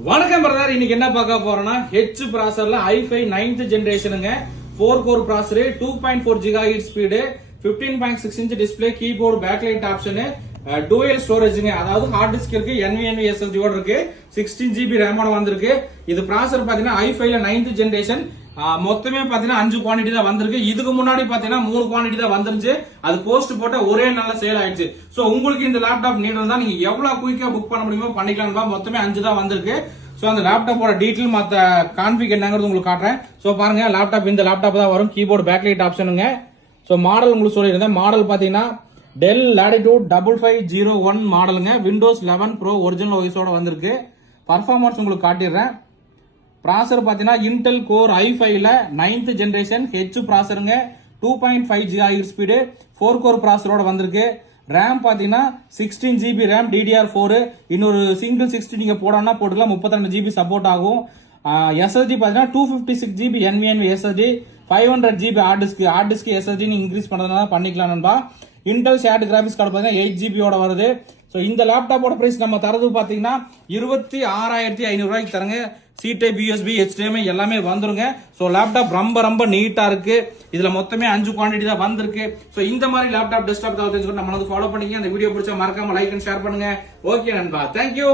வணக்கம் பிரதர். இன்னைக்கு என்ன பார்க்க போறோம்னா H ப்ராசர்ல i5 9th ஜெனரேஷனுங்க 4 core processor 2.4 GHz speed 15.6 inch display keyboard backlight option dual ஸ்டோரேஜ்ங்க. அதாவது ஹார்ட் டிஸ்க் இருக்கு, NVMe SSD ஓட இருக்கு, 16 GB RAM ஓட வந்திருக்கு. இது ப்ராசர் பாத்தீங்கன்னா i5 ல 9th ஜெனரேஷன். மொத்தமே பாத்தீங்கன்னா 5 குவாண்டிட்டி தான் வந்திருக்கு. இதுக்கு முன்னாடி பாத்தீங்கன்னா 3 குவாண்டிட்டி தான் வந்துருச்சு. அது போஸ்ட் போட்ட ஒரே நல்ல சேல் ஆயிடுச்சு. சோ உங்களுக்கு இந்த லேப்டாப் நீட் இருந்தா நீங்க எவ்வளவு குயிக்கா புக் பண்ண முடியுமோ பண்ணிக்கலாம். மொத்தமே 5 தான் வந்திருக்கு. சோ அந்த லேப்டாப்போட டீடைல் மத்த கான்ஃபிக் என்னங்கிறது உங்களுக்கு காட்டுறேன். சோ பாருங்க, லேப்டாப் இந்த லேப்டாப் தான் வரும். கீபோர்டு பேக்லைட் ஆப்ஷனுங்க. சோ மாடல் உங்களுக்கு சொல்லியிருந்தேன். மாடல் பாத்தீங்கன்னா டெல் லாட்டிடியூட் 5501 மாடலுங்க. விண்டோஸ் 11 ப்ரோ ஒரிஜினல் ஓஎஸோட வந்திருக்கு. பர்ஃபார்மன்ஸ் உங்களுக்கு காட்டிடுறேன். ப்ராசர் பாத்தீங்கன்னா இன்டெல் கோர் i5 ல 9th ஜெனரேஷன் ஹெச் ப்ராசருங்க. 2.5 GHz ஸ்பீடு 4 கோர் ப்ராசரோட வந்திருக்கு. RAM பாத்தீங்கன்னா 16 GB RAM DDR4. இன்னொரு சிங்கிள் 60 நீங்க போடணும்னா போட்டுக்கலாம். 32 GB சப்போர்ட் ஆகும். SSD பாத்தீங்கன்னா 256 GB NVMe SSD, 500 GB hard disk SSD நீங்க இன்க்ரீஸ் பண்றதுனால பண்ணிக்கலாம் நண்பா. இன்டெல் ஷேர்ட் கிராபிக்ஸ் கார்டு பாத்தீங்கன்னா 8 GB ஓட வருது. சோ இந்த லேப்டாப்போட பிரைஸ் நம்ம தரது பாத்தீங்கன்னா 26,500 ரூபாய்க்கு தரங்க. C-Type USB HDMI எல்லாமே வந்துருங்க. சோ லேப்டாப் ரொம்ப நீட்டா இருக்கு. இதுல மொத்தமே 5 குவாண்டிட்டி தான் வந்திருக்கு. சோ இந்த மாதிரி லேப்டாப் டெஸ்க்டாப் நம்ம ஃபாலோ பண்ணிங்க. அந்த வீடியோ பிடிச்சா மறக்காம லைக் அண்ட் ஷேர் பண்ணுங்க. ஓகே நண்பா, தேங்க்யூ.